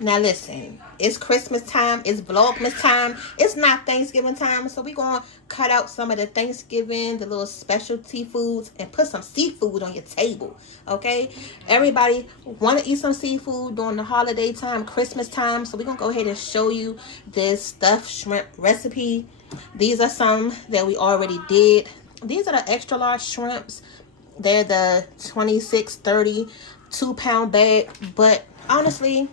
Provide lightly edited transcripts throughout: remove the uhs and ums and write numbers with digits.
Now listen, it's Christmas time, it's Vlogmas time, it's not Thanksgiving time, so we're going to cut out some of the Thanksgiving, the little specialty foods, and put some seafood on your table, okay? Everybody want to eat some seafood during the holiday time, Christmas time, so we're going to go ahead and show you this stuffed shrimp recipe. These are some that we already did. These are the extra large shrimps. They're the 26-30 2-pound bag, but honestly,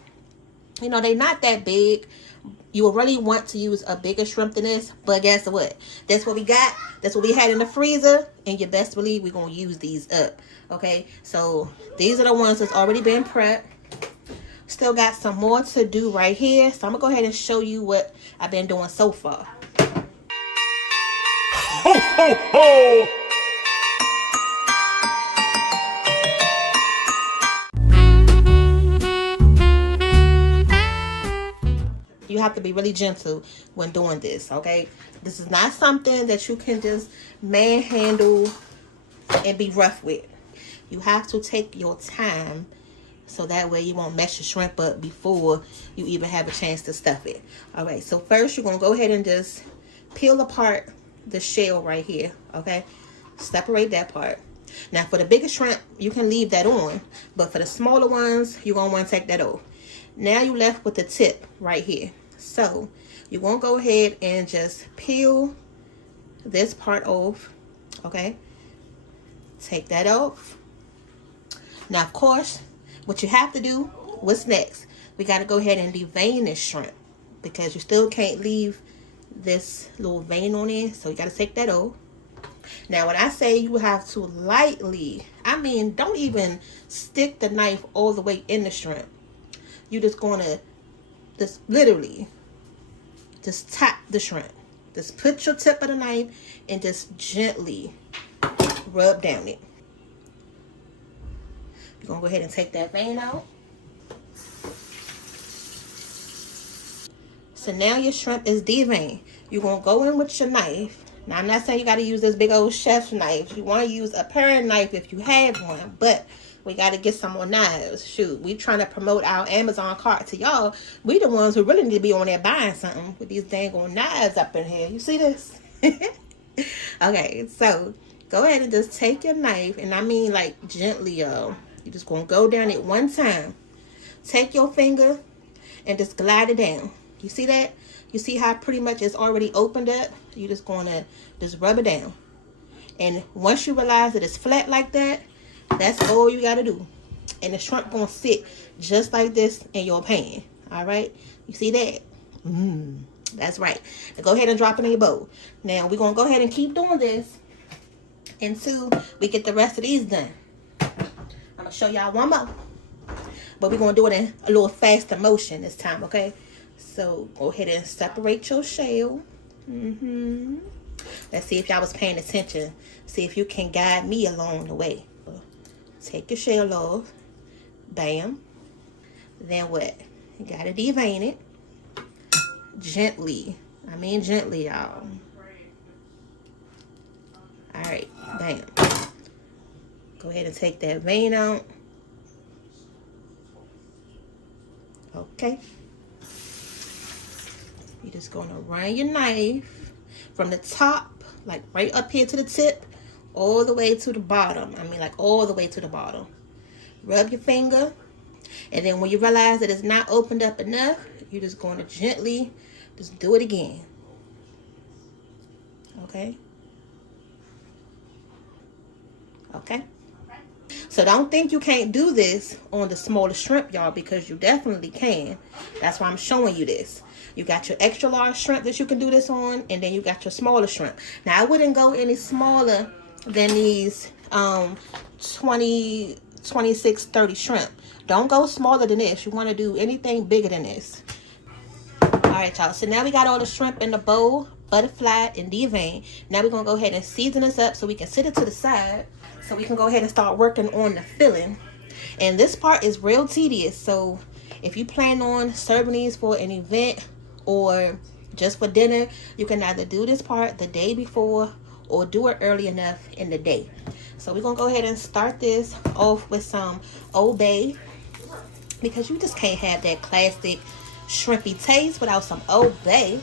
you know, they're not that big. You will really want to use a bigger shrimp than this, but guess what? That's what we got. That's what we had in the freezer, and you best believe we're going to use these up, okay? So these are the ones that's already been prepped. Still got some more to do right here, so I'm going to go ahead and show you what I've been doing so far. Ho, ho, ho! You have to be really gentle when doing this, okay? This is not something that you can just manhandle and be rough with. You have to take your time so that way you won't mess your shrimp up before you even have a chance to stuff it. All right, so first you're going to go ahead and just peel apart the shell right here, okay? Separate that part. Now, for the bigger shrimp, you can leave that on, but for the smaller ones, you're going to want to take that off. Now you're left with the tip right here. So you're going to go ahead and just peel this part off, okay? Take that off. Now, of course, what you have to do, what's next? We got to go ahead and devein this shrimp because you still can't leave this little vein on it. So you got to take that off. Now, when I say you have to lightly, I mean, don't even stick the knife all the way in the shrimp. You're just going to just literally just tap the shrimp. Just put your tip of the knife and just gently rub down it. You're going to go ahead and take that vein out. So now your shrimp is deveined. You're going to go in with your knife. Now, I'm not saying you got to use this big old chef's knife. You want to use a paring knife if you have one, but we got to get some more knives. Shoot, we trying to promote our Amazon cart to y'all. We the ones who really need to be on there buying something with these dang old knives up in here. You see this? Okay, so go ahead and just take your knife, and I mean like gently, y'all. You're just going to go down it one time. Take your finger and just glide it down. You see that? You see how pretty much it's already opened up? You're just going to just rub it down. And once you realize that it's flat like that, that's all you got to do. And the shrimp going to sit just like this in your pan. All right? You see that? That's right. Now go ahead and drop it in your bowl. Now, we're going to go ahead and keep doing this until we get the rest of these done. I'm going to show y'all one more. But we're going to do it in a little faster motion this time, okay? So, go ahead and separate your shell. Let's see if y'all was paying attention. See if you can guide me along the way. Take your shell off. Bam. Then what? You gotta devein it. Gently. I mean gently, y'all. Alright. Bam. Go ahead and take that vein out. Okay. You're just gonna run your knife from the top, like right up here to the tip, all the way to the bottom. I mean, like all the way to the bottom. Rub your finger, and then when you realize that it's not opened up enough, you're just going to gently just do it again. Okay? Okay? So don't think you can't do this on the smaller shrimp, y'all, because you definitely can. That's why I'm showing you this. You got your extra large shrimp that you can do this on, and then you got your smaller shrimp. Now, I wouldn't go any smaller than these 26-30 shrimp. Don't go smaller than this. You want to do anything bigger than this. All right, y'all. So now we got all the shrimp in the bowl, butterfly and devein. Now we're going to go ahead and season this up so we can sit it to the side. So we can go ahead and start working on the filling. And this part is real tedious. So if you plan on serving these for an event or just for dinner, you can either do this part the day before or do it early enough in the day. So we're going to go ahead and start this off with some Old Bay. because you just can't have that classic shrimpy taste without some Old Bay.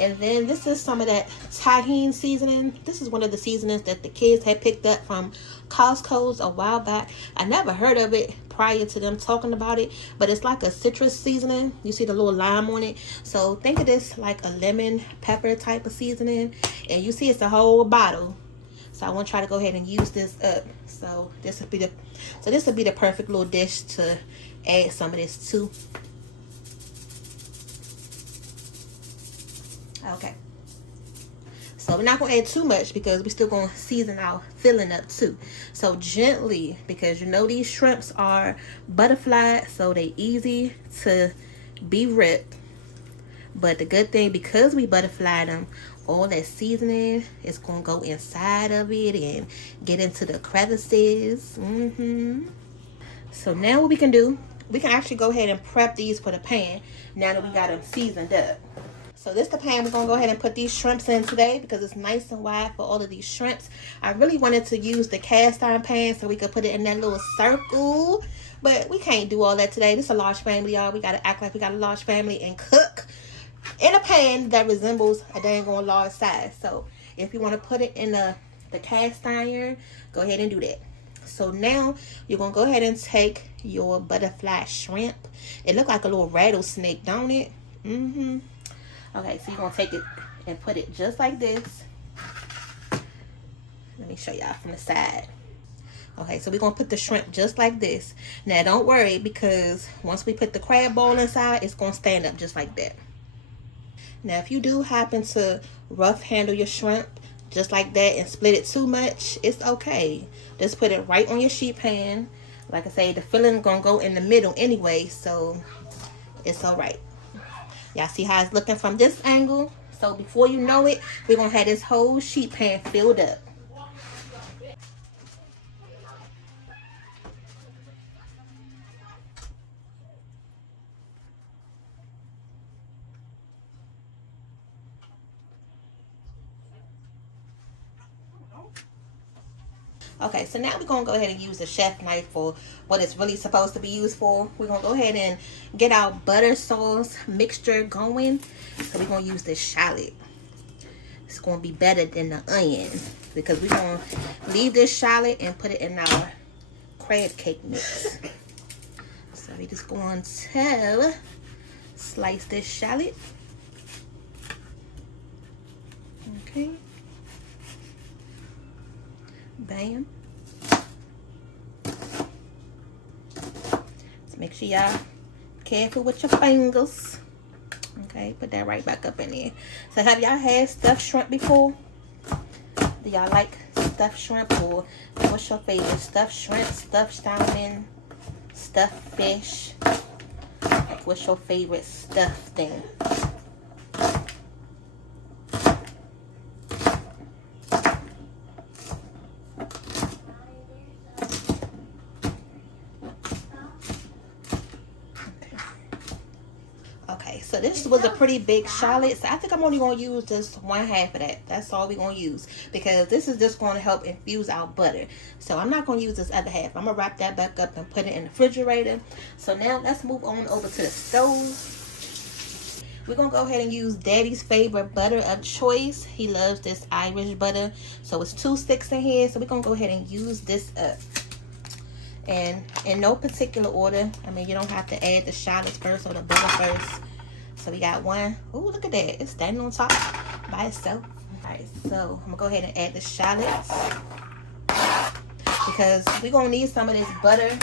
And then this is some of that tahini seasoning. This is one of the seasonings that the kids had picked up from Costco's a while back. I never heard of it prior to them talking about it, but it's like a citrus seasoning. You see the little lime on it. So think of this like a lemon pepper type of seasoning, and you see it's a whole bottle. So I want to try to go ahead and use this up. So this would be the perfect little dish to add some of this to. Okay, so we're not going to add too much because we're still going to season our filling up too. So gently, because you know these shrimps are butterfly, so they easy to be ripped. But the good thing, because we butterfly them, all that seasoning is going to go inside of it and get into the crevices. So now what we can do, we can actually go ahead and prep these for the pan now that we got them seasoned up. So this is the pan we're going to go ahead and put these shrimps in today because it's nice and wide for all of these shrimps. I really wanted to use the cast iron pan so we could put it in that little circle. But we can't do all that today. This is a large family, y'all. We got to act like we got a large family and cook in a pan that resembles a dang on large size. So if you want to put it in the cast iron, go ahead and do that. So now you're going to go ahead and take your butterfly shrimp. It looks like a little rattlesnake, don't it? Okay, so you're going to take it and put it just like this. Let me show y'all from the side. Okay, so we're going to put the shrimp just like this. Now, don't worry, because once we put the crab bowl inside, it's going to stand up just like that. Now, if you do happen to rough handle your shrimp just like that and split it too much, it's okay. Just put it right on your sheet pan. Like I say, the filling is going to go in the middle anyway, so it's all right. Y'all see how it's looking from this angle? So before you know it, we're going to have this whole sheet pan filled up. Okay, so now we're going to go ahead and use the chef knife for what it's really supposed to be used for. We're going to go ahead and get our butter sauce mixture going. So we're going to use this shallot. It's going to be better than the onion because we're going to leave this shallot and put it in our crab cake mix. So we're just going to slice this shallot. Okay. Bam. So make sure y'all careful with your fingers. Okay, put that right back up in there. So have y'all had stuffed shrimp before? Do y'all like stuffed shrimp, or what's your favorite? Stuffed shrimp, stuffed salmon, stuffed fish? Like, what's your favorite stuffed thing? So this was a pretty big shallot, so I think I'm only going to use just 1/2 of that. That's all we're going to use, because this is just going to help infuse our butter. So I'm not going to use this other half. I'm going to wrap that back up and put it in the refrigerator. So now let's move on over to the stove. We're going to go ahead and use Daddy's favorite butter of choice. He loves this Irish butter. So it's 2 sticks in here, so we're going to go ahead and use this up. And in no particular order. I mean, you don't have to add the shallots first or the butter first. So we got one. Oh, look at that. It's standing on top by itself. All right, so I'm going to go ahead and add the shallots, because we're going to need some of this butter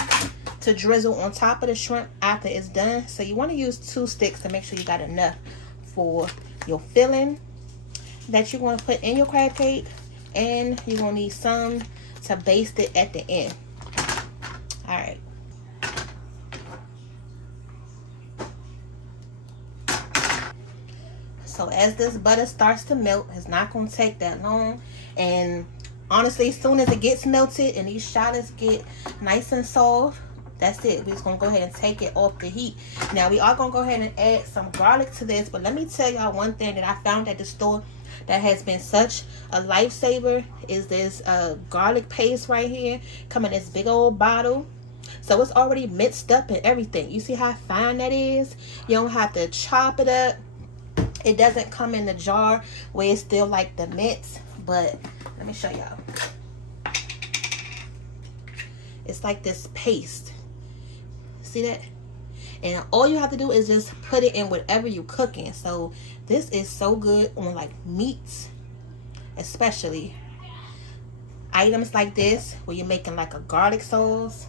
to drizzle on top of the shrimp after it's done. So you want to use 2 sticks to make sure you got enough for your filling that you're going to put in your crab cake. And you're going to need some to baste it at the end. All right. So as this butter starts to melt, it's not going to take that long. And honestly, as soon as it gets melted and these shallots get nice and soft, that's it. We're just going to go ahead and take it off the heat. Now, we are going to go ahead and add some garlic to this. But let me tell y'all one thing that I found at the store that has been such a lifesaver is this garlic paste right here. Come in this big old bottle. So it's already minced up and everything. You see how fine that is? You don't have to chop it up. It doesn't come in the jar where it's still like the mince, but let me show y'all. It's like this paste. See that? And all you have to do is just put it in whatever you're cooking. So this is so good on like meats, especially items like this where you're making like a garlic sauce.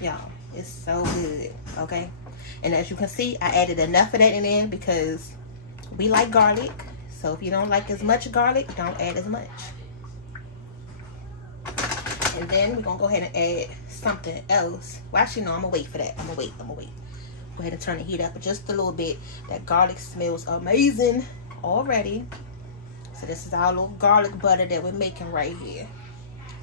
Y'all, it's so good. Okay, and as you can see, I added enough of that in there because we like garlic. So if you don't like as much garlic, don't add as much. And then we're gonna go ahead and add something else. Well, actually no, I'm gonna wait for that. I'm gonna wait. Go ahead and turn the heat up just a little bit. That garlic smells amazing already. So this is our little garlic butter that we're making right here.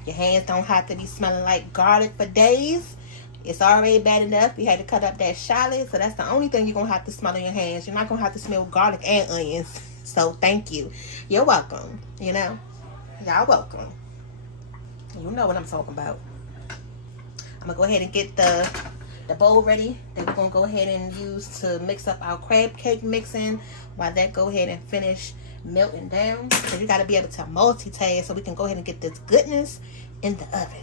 Your hands don't have to be smelling like garlic for days. It's already bad enough. You had to cut up that shallot. So that's the only thing you're going to have to smell in your hands. You're not going to have to smell garlic and onions. So thank you. You're welcome. You know, y'all welcome. You know what I'm talking about. I'm going to go ahead and get the bowl ready that we're going to go ahead and use to mix up our crab cake mixing. While that go ahead and finish melting down. So you got to be able to multitask so we can go ahead and get this goodness in the oven.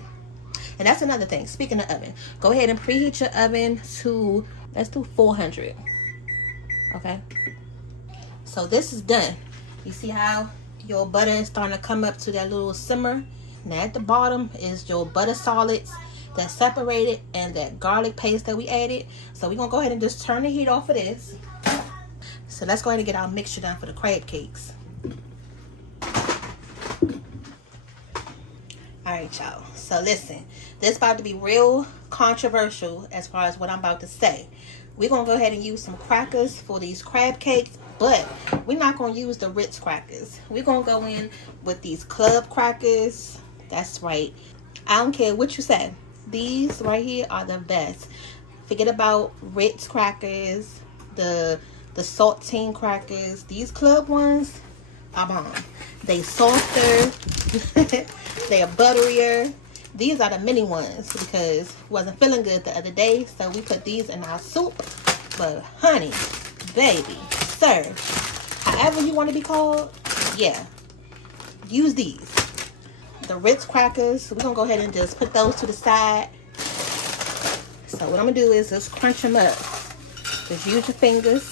And that's another thing. Speaking of oven, go ahead and preheat your oven to, let's do 400. Okay. So this is done. You see how your butter is starting to come up to that little simmer? Now at the bottom is your butter solids that separated and that garlic paste that we added. So we're going to go ahead and just turn the heat off of this. So let's go ahead and get our mixture done for the crab cakes. Alright, y'all. So listen, this is about to be real controversial as far as what I'm about to say. We're going to go ahead and use some crackers for these crab cakes, but we're not going to use the Ritz crackers. We're going to go in with these club crackers. That's right. I don't care what you say. These right here are the best. Forget about Ritz crackers, the saltine crackers. These club ones are bomb. They softer. They are butterier. These are the mini ones because wasn't feeling good the other day, so we put these in our soup. But honey, baby, sir, however you want to be called, yeah, use these. The Ritz crackers, we're gonna go ahead and just put those to the side. So what I'm gonna do is just crunch them up. Just use your fingers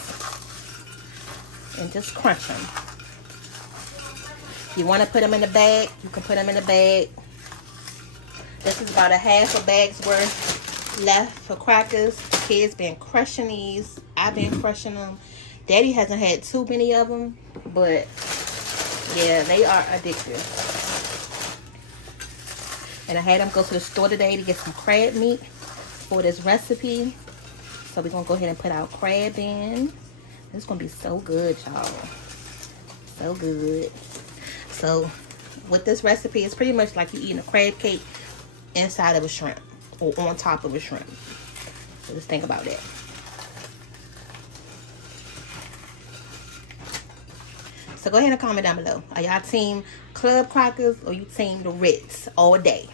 and just crunch them. If you want to put them in a bag, you can put them in a bag. This is about a half a bag's worth left for crackers. The kids been crushing these. I've been crushing them. Daddy hasn't had too many of them, but yeah, they are addictive. And I had them go to the store today to get some crab meat for this recipe. So we're going to go ahead and put our crab in. It's going to be so good, y'all. So good. So with this recipe, it's pretty much like you eating a crab cake inside of a shrimp or on top of a shrimp. So just think about that. So go ahead and comment down below. Are y'all team club crackers or you team the Ritz all day?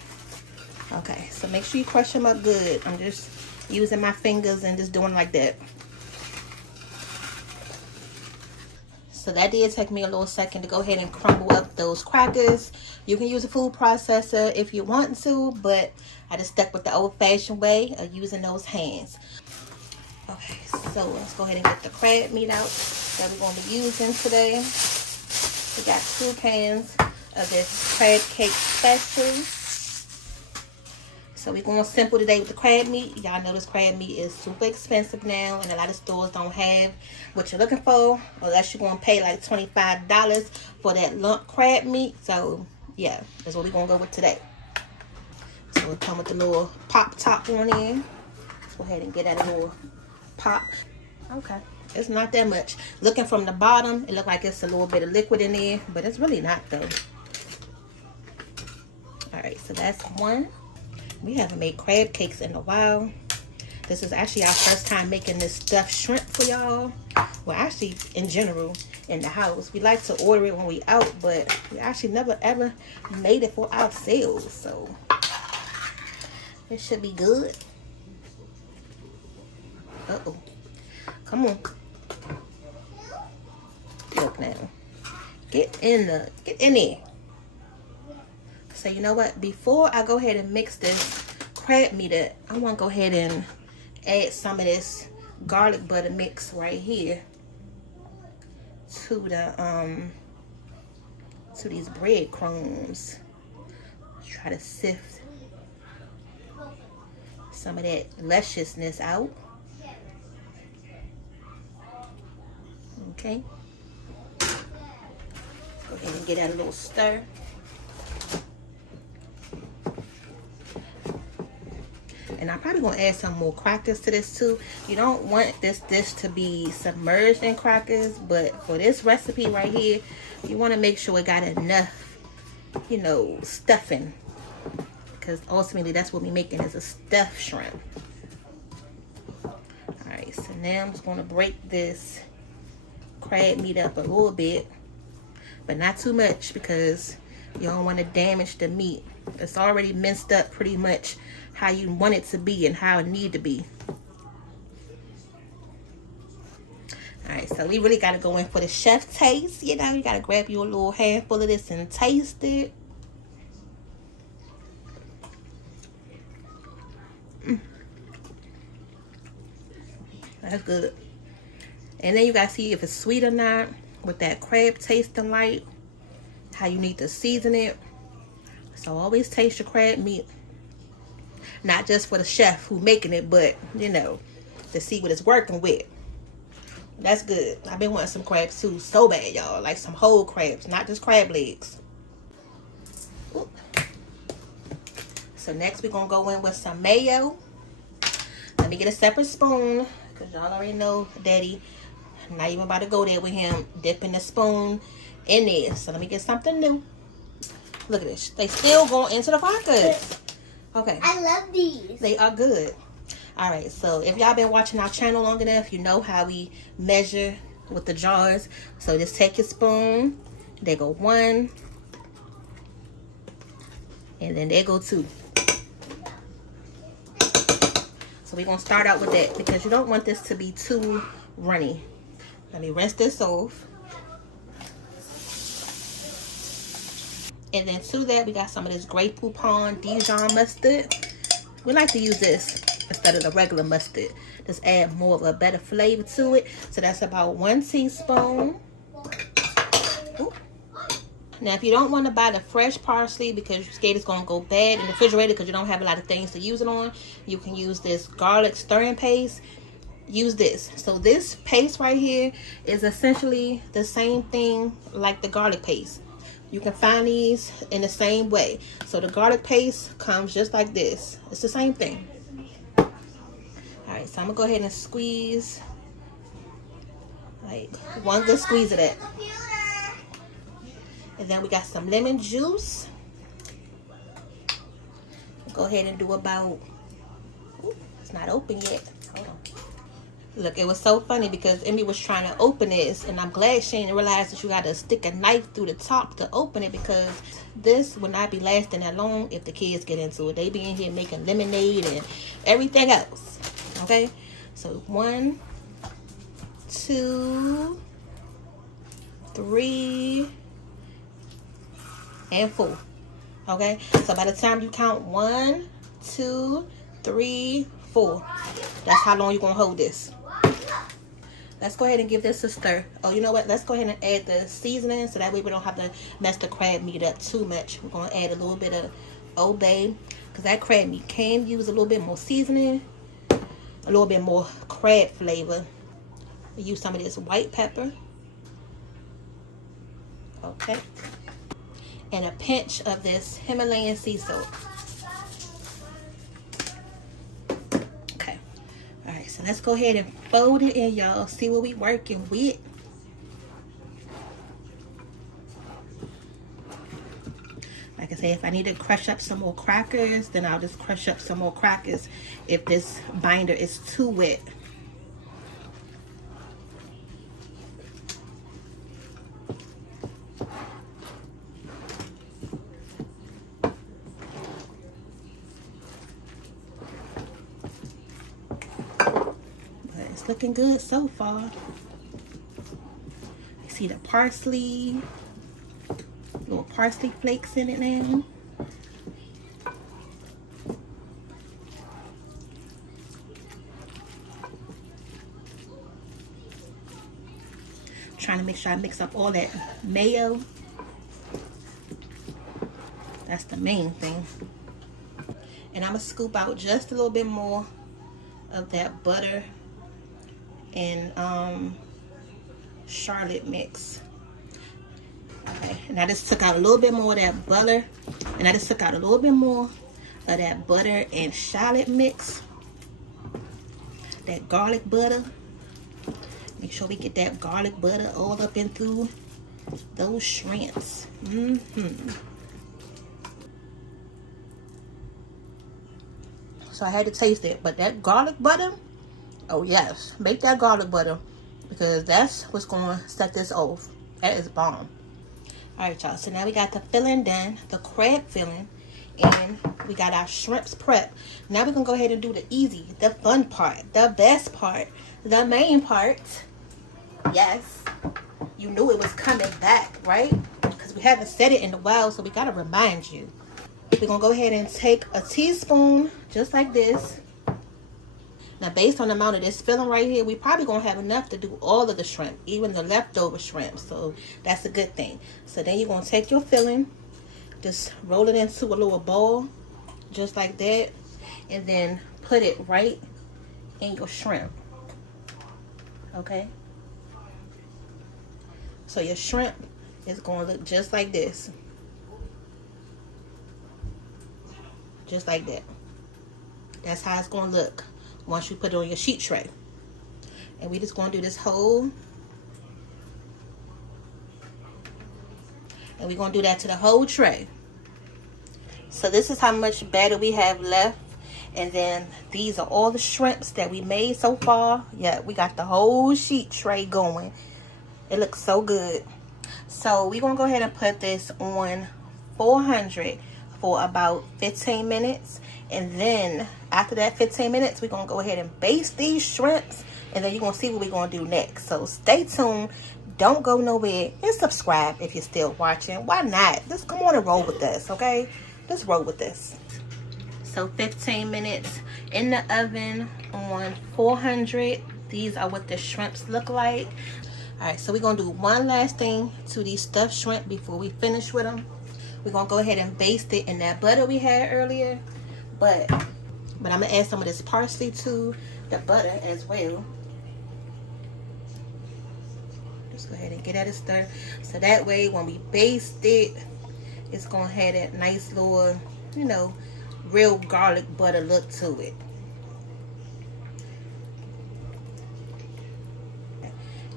Okay, so make sure you crush them up good. I'm just using my fingers and just doing like that. So that did take me a little second to go ahead and crumble up those crackers. You can use a food processor if you want to, but I just stuck with the old-fashioned way of using those hands. Okay, so let's go ahead and get the crab meat out that we're going to be using today. We got 2 cans of this crab cake special. So we're going simple today with the crab meat. Y'all know this crab meat is super expensive now, and a lot of stores don't have what you're looking for, unless you're going to pay like $25 for that lump crab meat. So yeah, that's what we're going to go with today. So it come with the little pop top on in. Let's go ahead and get that little pop. Okay, it's not that much. Looking from the bottom, it looks like it's a little bit of liquid in there, but it's really not though. All right, so that's one. We haven't made crab cakes in a while. This is actually our first time making this stuffed shrimp for y'all. Well, actually, in general, in the house. We like to order it when we out, but we actually never ever made it for ourselves. So It should be good. Uh-oh. Come on. Look now. Get in there. So you know what? Before I go ahead and mix this crab meat up, I want to go ahead and add some of this garlic butter mix right here to these breadcrumbs. Try to sift some of that lusciousness out. Okay. Go ahead and get that a little stir. And I'm probably gonna add some more crackers to this too. You don't want this dish to be submerged in crackers, but for this recipe right here, you want to make sure it got enough, you know, stuffing, because ultimately that's what we're making, is a stuffed shrimp. All right, so now I'm just gonna break this crab meat up a little bit, but not too much, because you don't want to damage the meat. It's already minced up pretty much how you want it to be and how it need to be. All right, so we really got to go in for the chef taste. You know, you got to grab you a little handful of this and taste it. That's good. And then you got to see if it's sweet or not with that crab tasting like, how you need to season it. So always taste your crab meat. Not just for the chef who making it, but, you know, to see what it's working with. That's good. I've been wanting some crabs too so bad, y'all. Like some whole crabs, not just crab legs. Ooh. So next we're going to go in with some mayo. Let me get a separate spoon, because y'all already know Daddy. I'm not even about to go there with him dipping the spoon in there. So let me get something new. Look at this. They still going into the crackers. Okay. I love these. They are good. All right. So if y'all been watching our channel long enough, you know how we measure with the jars. So just take your spoon. There go 1. And then there go 2. So we're going to start out with that, because you don't want this to be too runny. Let me rinse this off. And then to that, we got some of this Grey Poupon Dijon mustard. We like to use this instead of the regular mustard. Just add more of a better flavor to it. So that's about 1 teaspoon. Ooh. Now, if you don't want to buy the fresh parsley because you're scared it's going to go bad in the refrigerator because you don't have a lot of things to use it on, you can use this garlic stirring paste. Use this. So this paste right here is essentially the same thing like the garlic paste. You can find these in the same way. So the garlic paste comes just like this. It's the same thing. All right, so I'm gonna go ahead and squeeze, like 1 good squeeze of that. And then we got some lemon juice. Go ahead and do about, ooh, it's not open yet. Hold on. Look, it was so funny because Emmy was trying to open this, and I'm glad she didn't realize that you got to stick a knife through the top to open it, because this will not be lasting that long if the kids get into it. They be in here making lemonade and everything else. Okay, so 1, 2, 3, and 4. Okay, so by the time you count 1, 2, 3, 4, that's how long you're gonna hold this. Let's go ahead and give this a stir. Oh, you know what? Let's go ahead and add the seasoning, so that way we don't have to mess the crab meat up too much. We're going to add a little bit of Old Bay, because that crab meat can use a little bit more seasoning, a little bit more crab flavor. We use some of this white pepper. Okay. And a pinch of this Himalayan sea salt. So let's go ahead and fold it in, y'all. See what we working with. Like I said, if I need to crush up some more crackers, then I'll just crush up some more crackers if this binder is too wet. It's looking good so far. You see the parsley, little parsley flakes in it now. Trying to make sure I mix up all that mayo. That's the main thing. And I'm gonna scoop out just a little bit more of that butter and Charlotte mix. Okay, and I just took out a little bit more of that butter, and I just took out a little bit more of that butter and Charlotte mix. That garlic butter. Make sure we get that garlic butter all up in through those shrimps. So I had to taste it, but that garlic butter, oh yes, make that garlic butter, because that's what's going to set this off. That is bomb. All right, y'all, so now we got the filling done, the crab filling, and we got our shrimps prepped. Now we're going to go ahead and do the easy, the fun part, the best part, the main part. Yes, you knew it was coming back, right? Because we haven't said it in a while, so we got to remind you. We're going to go ahead and take a teaspoon, just like this. Now, based on the amount of this filling right here, we probably going to have enough to do all of the shrimp, even the leftover shrimp. So, that's a good thing. So, then you're going to take your filling, just roll it into a little bowl, just like that. And then put it right in your shrimp. Okay? So, your shrimp is going to look just like this. Just like that. That's how it's going to look once you put it on your sheet tray. And we just going to do this whole. And we're going to do that to the whole tray. So this is how much batter we have left. And then these are all the shrimps that we made so far. Yeah, we got the whole sheet tray going. It looks so good. So we're going to go ahead and put this on 400 for about 15 minutes. And then after that 15 minutes, we're going to go ahead and baste these shrimps. And then you're going to see what we're going to do next. So stay tuned. Don't go nowhere. And subscribe if you're still watching. Why not? Just come on and roll with us, okay? Just roll with this. So 15 minutes in the oven on 400. These are what the shrimps look like. All right, so we're going to do one last thing to these stuffed shrimp before we finish with them. We're going to go ahead and baste it in that butter we had earlier. But I'm going to add some of this parsley to the butter as well. Just go ahead and get that stir. So that way when we baste it, it's going to have that nice little, you know, real garlic butter look to it.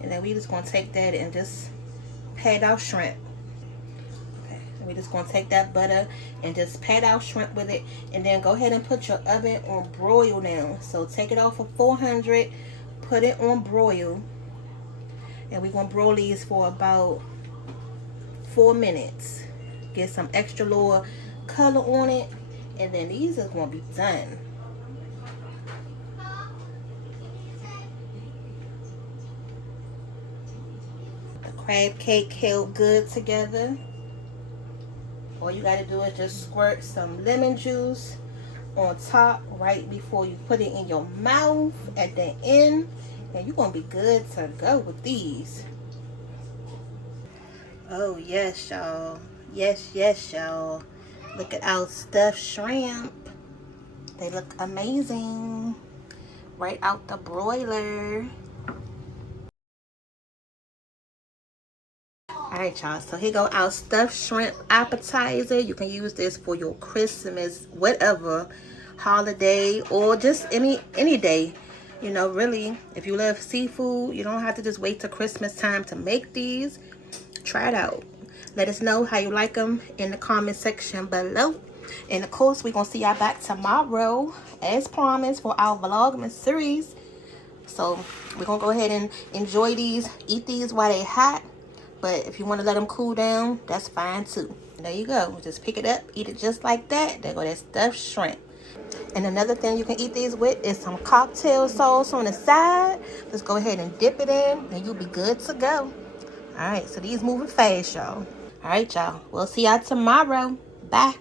And then we just going to take that and just pat our shrimp. We're just going to take that butter and just pat our shrimp with it. And then go ahead and put your oven on broil now. So take it off of 400. Put it on broil. And we're going to broil these for about 4 minutes. Get some extra little color on it. And then these are going to be done. The crab cake held good together. All you gotta do is just squirt some lemon juice on top right before you put it in your mouth at the end. And you're gonna be good to go with these. Oh yes, y'all. Yes, y'all. Look at our stuffed shrimp. They look amazing. Right out the broiler. Alright, y'all, so here go our stuffed shrimp appetizer. You can use this for your Christmas, whatever holiday, or just any day. You know, really, if you love seafood, you don't have to just wait till Christmas time to make these. Try it out. Let us know how you like them in the comment section below. And of course, we're going to see y'all back tomorrow, as promised, for our Vlogmas series. So we're going to go ahead and enjoy these, eat these while they hot. But if you want to let them cool down, that's fine too. There you go. Just pick it up, eat it just like that. There go that stuffed shrimp. And another thing you can eat these with is some cocktail sauce on the side. Just go ahead and dip it in and you'll be good to go. All right, so these moving fast, y'all. All right, y'all. We'll see y'all tomorrow. Bye.